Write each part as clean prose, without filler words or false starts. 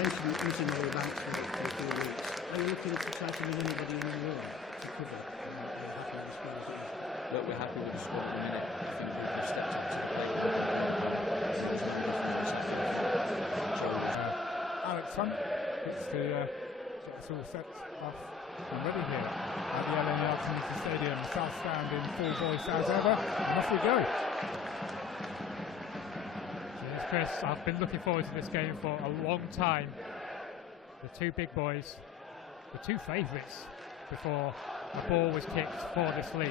mentioned missing all the banks for a few weeks. Are you looking to try to win anybody in the world to cover? Look, we're happy with the squad at the minute. I think we've just stepped up to the plate. Alex Hunt gets to get us all set off and ready here at the LA Community Stadium. South stand in full voice as ever, and off we go. Yes, Chris, I've been looking forward to this game for a long time. The two big boys, the two favourites before a ball was kicked for this league.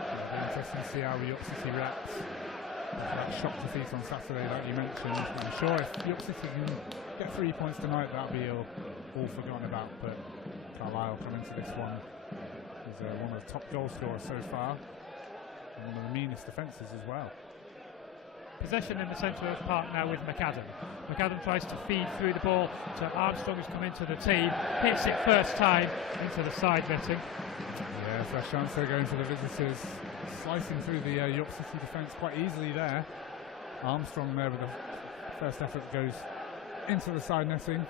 It'll be interesting to see how York City reacts after that shock defeat on Saturday, like you mentioned. I'm sure if York City can get 3 points tonight, that'll be all forgotten about. But Carlisle coming to this one is one of the top goal scorers so far, and one of the meanest defences as well. Possession in the centre of the park now with McAdam. McAdam tries to feed through the ball to Armstrong, who's come into the team, hits it first time into the side netting. Yeah, so a chance there going for the visitors, slicing through the York City defence quite easily there. Armstrong there with the first effort goes into the side netting.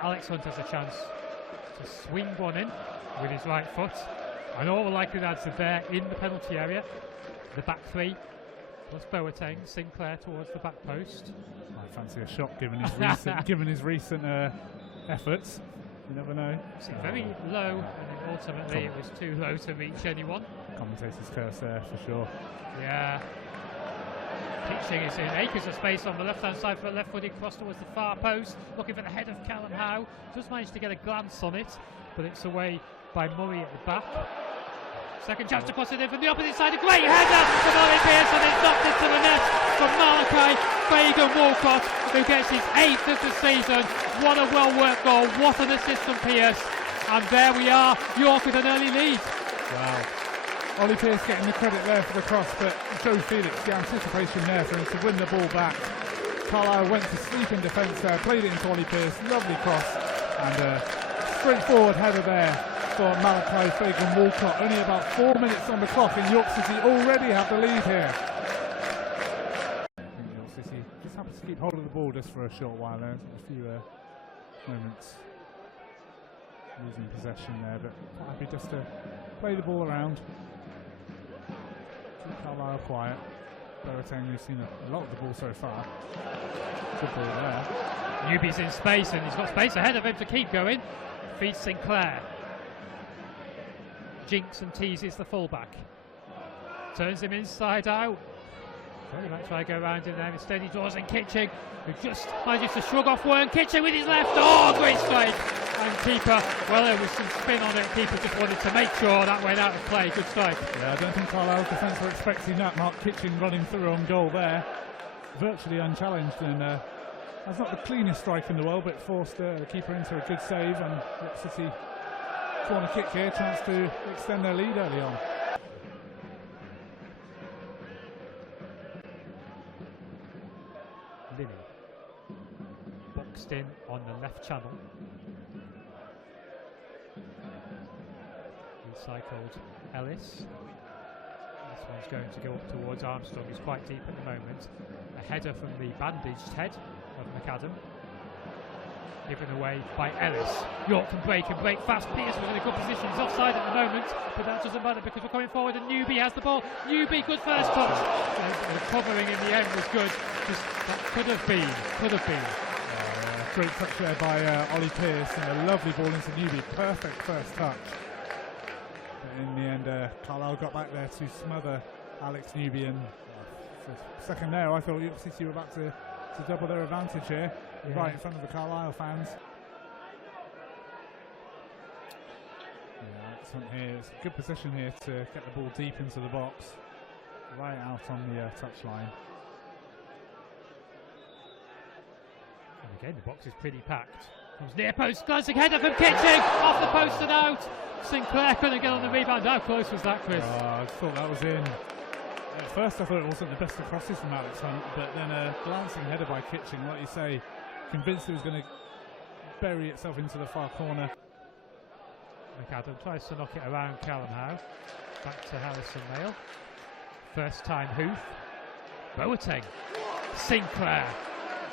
Alex Hunt has a chance to swing one in with his right foot, and all the likelihoods are there in the penalty area. The back three, plus Boateng, Sinclair towards the back post. I fancy a shot given his recent efforts. You never know. Very low, and then ultimately it was too low to reach anyone. Commentator's curse there for sure. Yeah. Pitching is in acres of space on the left-hand side for a left-footed cross towards the far post. Looking for the head of Callum Howe. Just managed to get a glance on it, but it's away by Murray at the back. Second chance to cross it in from the opposite side. A great header from Ollie Pearce, and it's knocked into the net from Malachi Fagan-Walcott, who gets his 8th of the season. What a well-worked goal. What an assist from Pearce. And there we are, York with an early lead. Wow. Ollie Pearce getting the credit there for the cross, but Joe Felix, the anticipation there for him to win the ball back. Carlisle went to sleep in defence there, played it into Ollie Pearce, lovely cross, and a straightforward header there for Malachi Fagan-Walcott. Only about 4 minutes on the clock, and York City already have the lead here. I think York City just happens to keep hold of the ball just for a short while there. A few moments losing possession there, but quite happy just to play the ball around. Keep Carlisle quiet. Boateng, who's seen a lot of the ball so far. Good ball there. Newby's in space, and he's got space ahead of him to keep going. Feeds Sinclair. Jinks and teases the fullback. Turns him inside out. So he might try to go around him there. Instead he draws in Kitching, who just manages to shrug off one. Kitching with his left. Oh, great strike. And keeper, well, there was some spin on it. Keeper just wanted to make sure that went out of play. Good strike. Yeah, I don't think Carlisle's defence were expecting that. Mark Kitching running through on goal there. Virtually unchallenged, and that's not the cleanest strike in the world, but forced the keeper into a good save, and York City corner kick here, chance to extend their lead early on. Lilly boxed in on the left channel. Recycled Ellis. This one's going to go up towards Armstrong, who's quite deep at the moment. A header from the bandaged head of McAdam. Given away by Ellis. York can break fast. Pearce was in a good position. He's offside at the moment, but that doesn't matter because we're coming forward and Newby has the ball. Newby, good first touch. The covering in the end was good. Just, that could have been. Great touch there by Ollie Pearce, and a lovely ball into Newby. Perfect first touch. But in the end, Carlisle got back there to smother Alex Newby, and for a second there I thought York City were about to double their advantage here. Yeah. Right in front of the Carlisle fans. Yeah, excellent here. It's a good position here to get the ball deep into the box, right out on the touchline. And again, the box is pretty packed. Comes near post, glancing header from Kitching, off the post and out. Sinclair couldn't get on the rebound. How close was that, Chris? Oh, I thought that was in. At first I thought it wasn't the best of crosses from Alex Hunt, but then a glancing header by Kitching, like you say, convinced it was going to bury itself into the far corner. McAdam tries to knock it around Callum Howe. Back to Harrison Mail. First time hoof. Boateng Sinclair.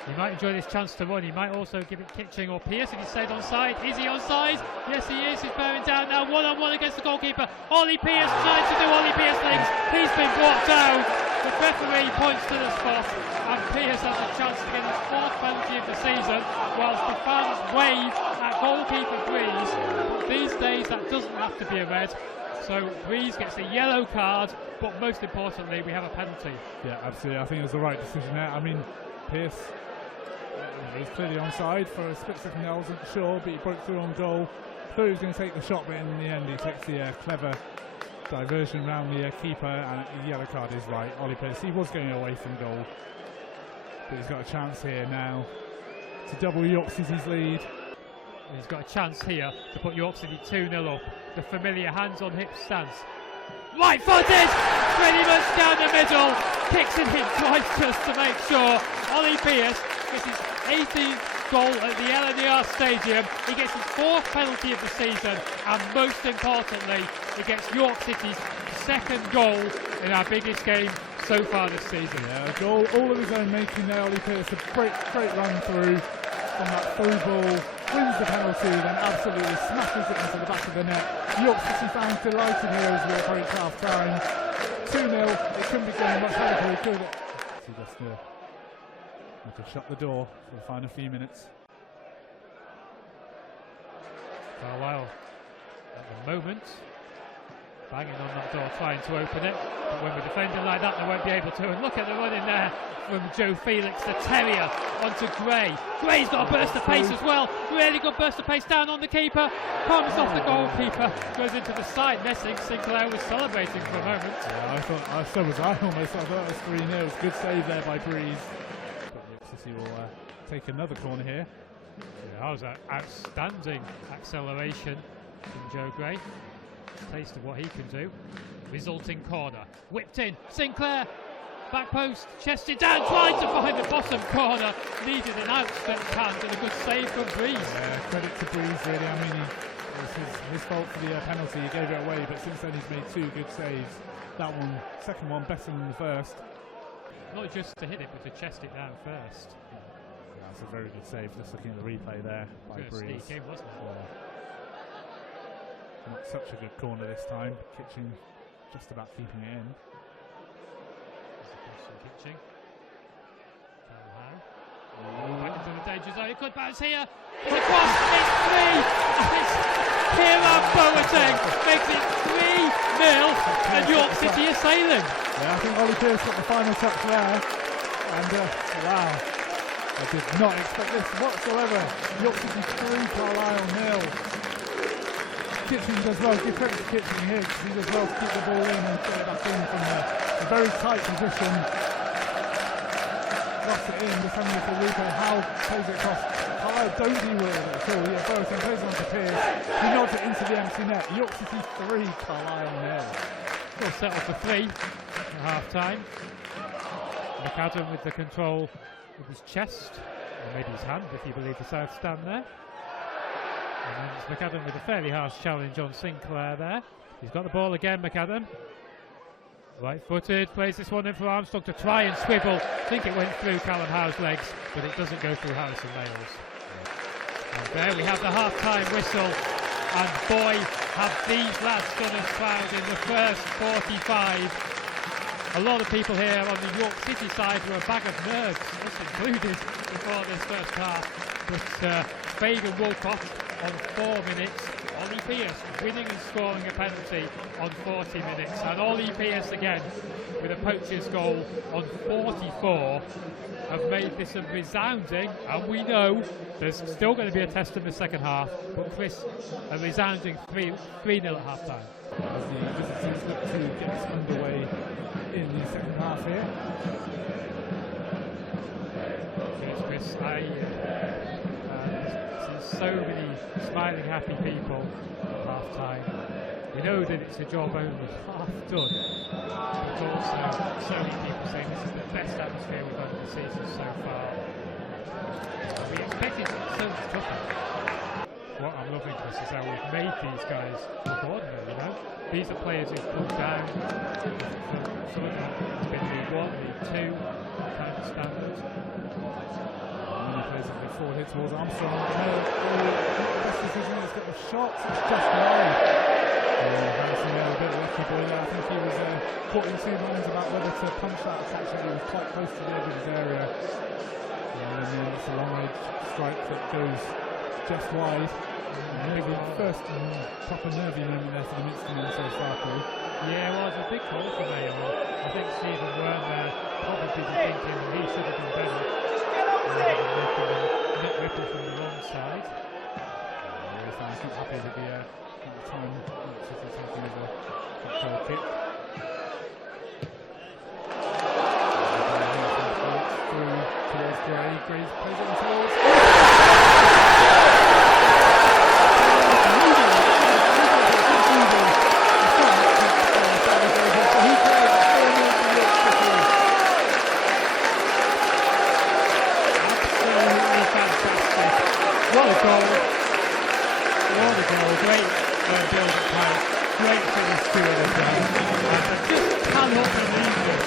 He might enjoy this chance to run. He might also give it Kitching or Pierce if he stayed onside. Is he onside? Yes, he is. He's bearing down now. One-on-one against the goalkeeper. Ollie Pierce trying to do Ollie Pierce things. He's been brought down. The referee points to the spot, and Pierce has a chance to get his 4th penalty of the season, whilst the fans wave at goalkeeper Breeze. But these days, that doesn't have to be a red. So Breeze gets a yellow card, but most importantly, we have a penalty. Yeah, absolutely. I think it was the right decision there. I mean, Pierce was clearly onside for a split second. I wasn't sure, but he broke through on goal. Thought he was going to take the shot, but in the end, he takes the clever diversion around the keeper, and the yellow card is right. Ollie Pierce, he was going away from goal, but he's got a chance here now to double York City's lead. He's got a chance here to put York City 2-0 up. The familiar hands on hip stance. Right footed, pretty much down the middle, kicks it in twice just to make sure. Ollie Pierce gets his 18th goal at the LNER Stadium. He gets his 4th penalty of the season, and most importantly, he gets York City's 2nd goal in our biggest game so far this season. Yeah, a goal all of his own making there. Ollie Pierce, a great run through from that through ball, wins the penalty, then absolutely smashes it into the back of the net. York City fans delighted here as we approach half time. 2-0, it couldn't be going much better, could it? So just had to shut the door for the final few minutes. Carlisle at the moment banging on that door, trying to open it, but when we're defending like that, they won't be able to. And look at the run in there from Joe Felix, the terrier, onto Gray. Gray's got a burst of pace as well. Really good burst of pace down on the keeper. Comes off the goalkeeper, goes into the side. Messing. Sinclair was celebrating for a moment. Yeah, I thought, so was I almost. I thought it was 3-0. It was a good save there by Breeze. But York City will take another corner here. Yeah, that was an outstanding acceleration from Joe Gray. Taste of what he can do. Resulting corner. Whipped in. Sinclair. Back post. Chested down. Trying to find the bottom corner. Needed an outstretched hand and a good save from Breeze. Yeah, credit to Breeze really. I mean, it was his fault for the penalty. He gave it away, but since then he's made 2 good saves. That one, second one, better than the first. Not just to hit it, but to chest it down first. Yeah, that's a very good save. Just looking at the replay there by Breeze. Sneak in, wasn't it? Not such a good corner this time. Kitching just about keeping it in. Kitching. Back into the danger zone. It could bounce here. It's across. It's 3. And it's Kieran Boateng makes it 3-0. And York City are sailing. Yeah, I think Ollie Pierce got the final touch there. And wow, I did not expect this whatsoever. York City 3, Carlisle 0. Kitching does well, give credit to Kitching here, because he does well to keep the ball in and get it back in from a very tight position. Lost it in, defending for Luca. Howe plays it across. Carlisle don't deal with it at all. Yeah, Boateng plays it on to Pierce. He nods it into the empty net. York City 3, Carlisle 0. Still settled for 3 at half time. McAdam with the control of his chest, or maybe his hand if you believe the South stand there. And then it's McAdam with a fairly harsh challenge on Sinclair there. He's got the ball again, McAdam. Right-footed, plays this one in for Armstrong to try and swivel. I think it went through Callum Howe's legs, but it doesn't go through Harrison Nails. And there we have the half-time whistle. And boy, have these lads done us proud in the first 45. A lot of people here on the York City side were a bag of nerves, us included, before this first half. But Fagan Wolcott on 4 minutes, Ollie Pierce winning and scoring a penalty on 40 minutes, and Ollie Pierce again with a poacher's goal on 44 have made this a resounding, and we know there's still going to be a test in the second half, but Chris, a resounding 3-0 at half time. As the visitors look to get us underway in the second half here. Cheers, Chris. So many smiling, happy people at half time. We know that it's a job only half done, but also so many people saying this is the best atmosphere we've had in the season so far. And we expected so much tougher. What I'm loving, Chris, is how we've made these guys look ordinary, you know? These are players who've come down from some of them have been League 1, League 2 kind of standards. it towards Armstrong. Best decision is got the shots. It's just wide. Harrison there, a bit lucky boy there. I think he was caught in two minds about whether to punch that catch. He was quite close to the edge of his area. And then it's a long range strike that goes just wide. Maybe the first proper nervy moment there for the Minster man so far, Paul. Yeah, well, it was a big call for Mayo. I think Stephen weren't there, probably be thinking he should have done better. Making a nip ripple from the wrong side. He's not happy with the time City taking over the goal kick. Through towards Gray. Gray plays it in towards. What a goal! What a goal! Great build up play. Great finish to it as well. And I just cannot believe this.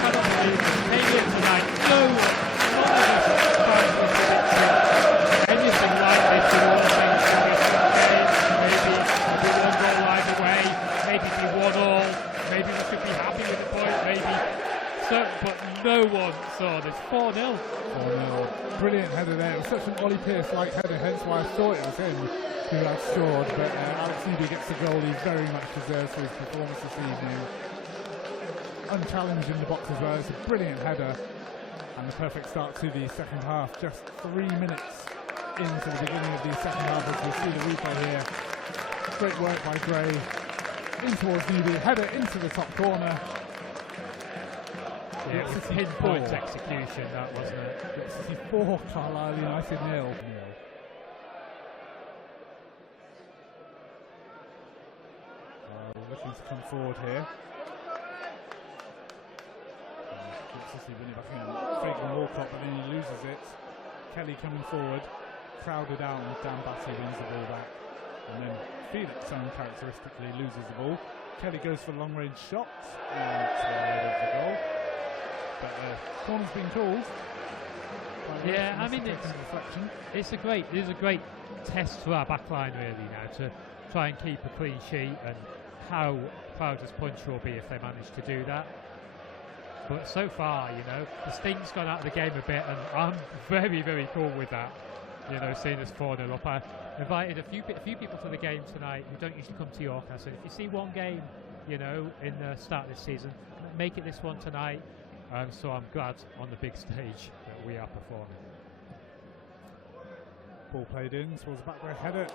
Cannot believe this. Came in tonight. No one, none of us expected this prediction. Anything like this in all things in this game. Maybe it'll be one goal either way. Maybe be 1-1. Maybe we should be happy with the point. Maybe. So, but no one saw this. 4-0. 4-0. Brilliant header there. It was such an Ollie Pearce-like header, hence why I thought it was him who had scored. But Alex Eby gets the goal he very much deserves for his performance this evening. Unchallenged in the box as well. It's a brilliant header and the perfect start to the second half. Just 3 minutes into the beginning of the second half as we see the replay here. Great work by Gray. In towards Newby. Header into the top corner. Yeah, it was a pinpoint execution, that wasn't it? City 4, Carlisle United 0. Looking to come forward here. City winning back in. Faking Walcott, but then he loses it. Kelly coming forward, crowded out, and Dan Batty wins the ball back. And then Felix uncharacteristically loses the ball. Kelly goes for long range shots, and it's wide of the goal. But corner's been called. Yeah, I mean it's a great test for our backline really now to try and keep a clean sheet, and how proud does Punch will be if they manage to do that. But so far, you know, the sting's gone out of the game a bit, and I'm very, very cool with that. You know, seeing us 4-0 up. I invited a few people to the game tonight who don't usually come to York. I said, if you see one game, you know, in the start of this season, make it this one tonight. So I'm glad on the big stage that we are performing. Ball played in towards the back row, headed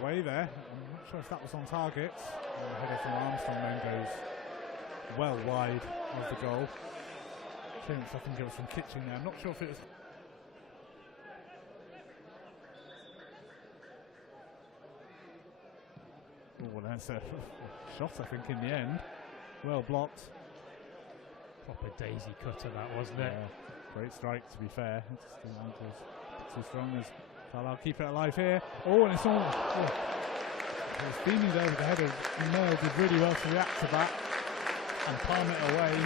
away there. I'm not sure if that was on target. The header from Armstrong then goes well wide of the goal. Clearance, I think it was from Kitchen there. I'm not sure if it was. Oh, well, that's a shot, I think, in the end. Well blocked. Proper daisy cutter that, wasn't it? Great strike, to be fair. It's too strong as Carlisle keep it alive here. Oh, and it's all. It was Beanie there with the header. Mail did really well to react to that and palm it away.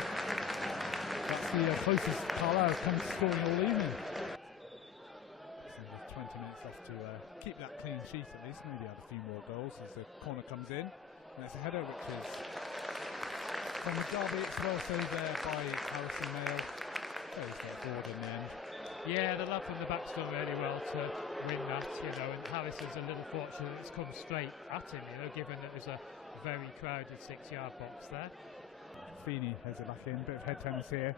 That's the closest Carlisle has come to scoring all evening. So there's 20 minutes left to keep that clean sheet at least. Maybe add a few more goals as the corner comes in. And there's a header which is from the Derby. It's well saved there by Harrison Mail. Very straightforward in the end. Yeah, the lad from the back's done really well to win that, you know, and Harrison's a little fortunate it's come straight at him, you know, given that there's a very crowded 6-yard box there. Feeney heads it back in, bit of head tennis here.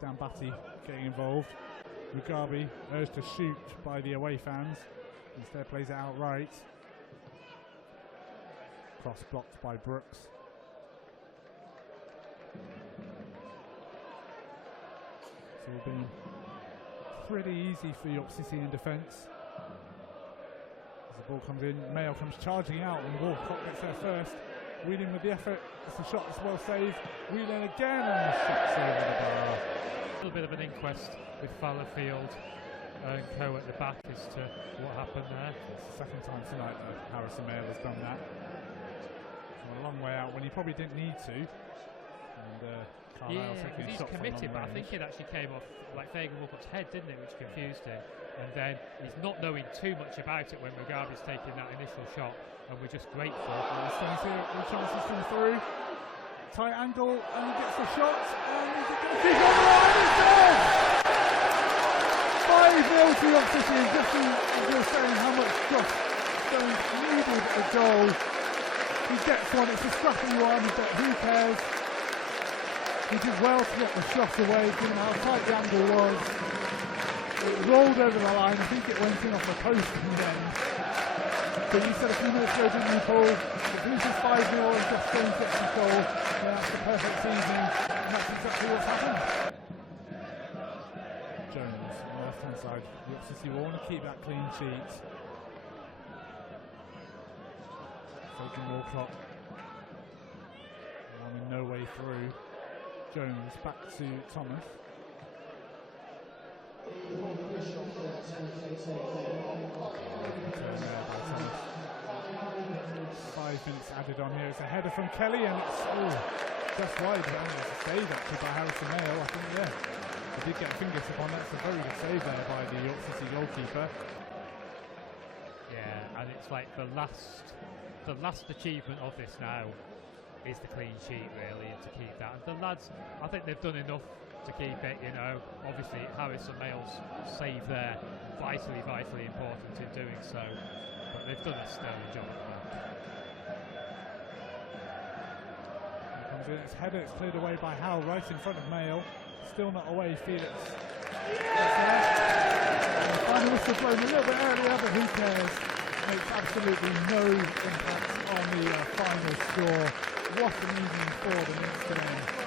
Dan Batty getting involved. Mugabe urged to shoot by the away fans, instead plays it outright. Cross blocked by Brooks. So it'll be pretty easy for York City in defence. As the ball comes in, Mayo comes charging out and Walcott gets there first. Wheeling with the effort, it's a shot that's well saved. Wheeling again and the shot's over the bar. A little bit of an inquest with Fallowfield and co at the back as to what happened there. It's the second time tonight that Harrison Mayo has done that. From a long way out when he probably didn't need to. And Carlisle taking a he's shot from committed, long but I range. think it actually came off like Fagan Walcott's head, didn't it, which confused him. And then he's not knowing too much about it when Mugabe's taking that initial shot, and we're just grateful. Stones here, all chances come through. Tight angle, and he gets the shot, and he's going to keep on the line, it's down! 5-0 to York City, and just as you're saying how much Josh Stones needed a goal, he gets one. It's a scrappy one, but who cares? He did well to get the shot away, given how tight the angle was. It rolled over the line. I think it went in off the post in the end. But you said a few minutes ago, didn't you, Paul? If loses 5-0 and Josh Stones gets the goal, then that's the perfect season, and that's exactly what's happened. Jones on the left-hand side. York City will want to keep that clean sheet. Fagan Walcott. Finding no way through. Jones back to Thomas. Turn there by Thomas. 5 minutes added on here. It's a header from Kelly, and it's just wide. It's a save actually by Harrison Hale. I think, yeah, he did get a fingertip on. That's a very good save there by the York City goalkeeper. Yeah, and it's like the last achievement of this now is the clean sheet, really, and to keep that. And the lads, I think they've done enough to keep it, you know. Obviously, Harrison Hale's save there, vitally important in doing so. But they've done a sterling job at that. Here comes in, it's header, it's cleared away by Howe, right in front of Mayo. Still not away, Felix. And the final whistle blown a little bit earlier, but who cares? Makes absolutely no impact on the final score. What an evening for the Minster men.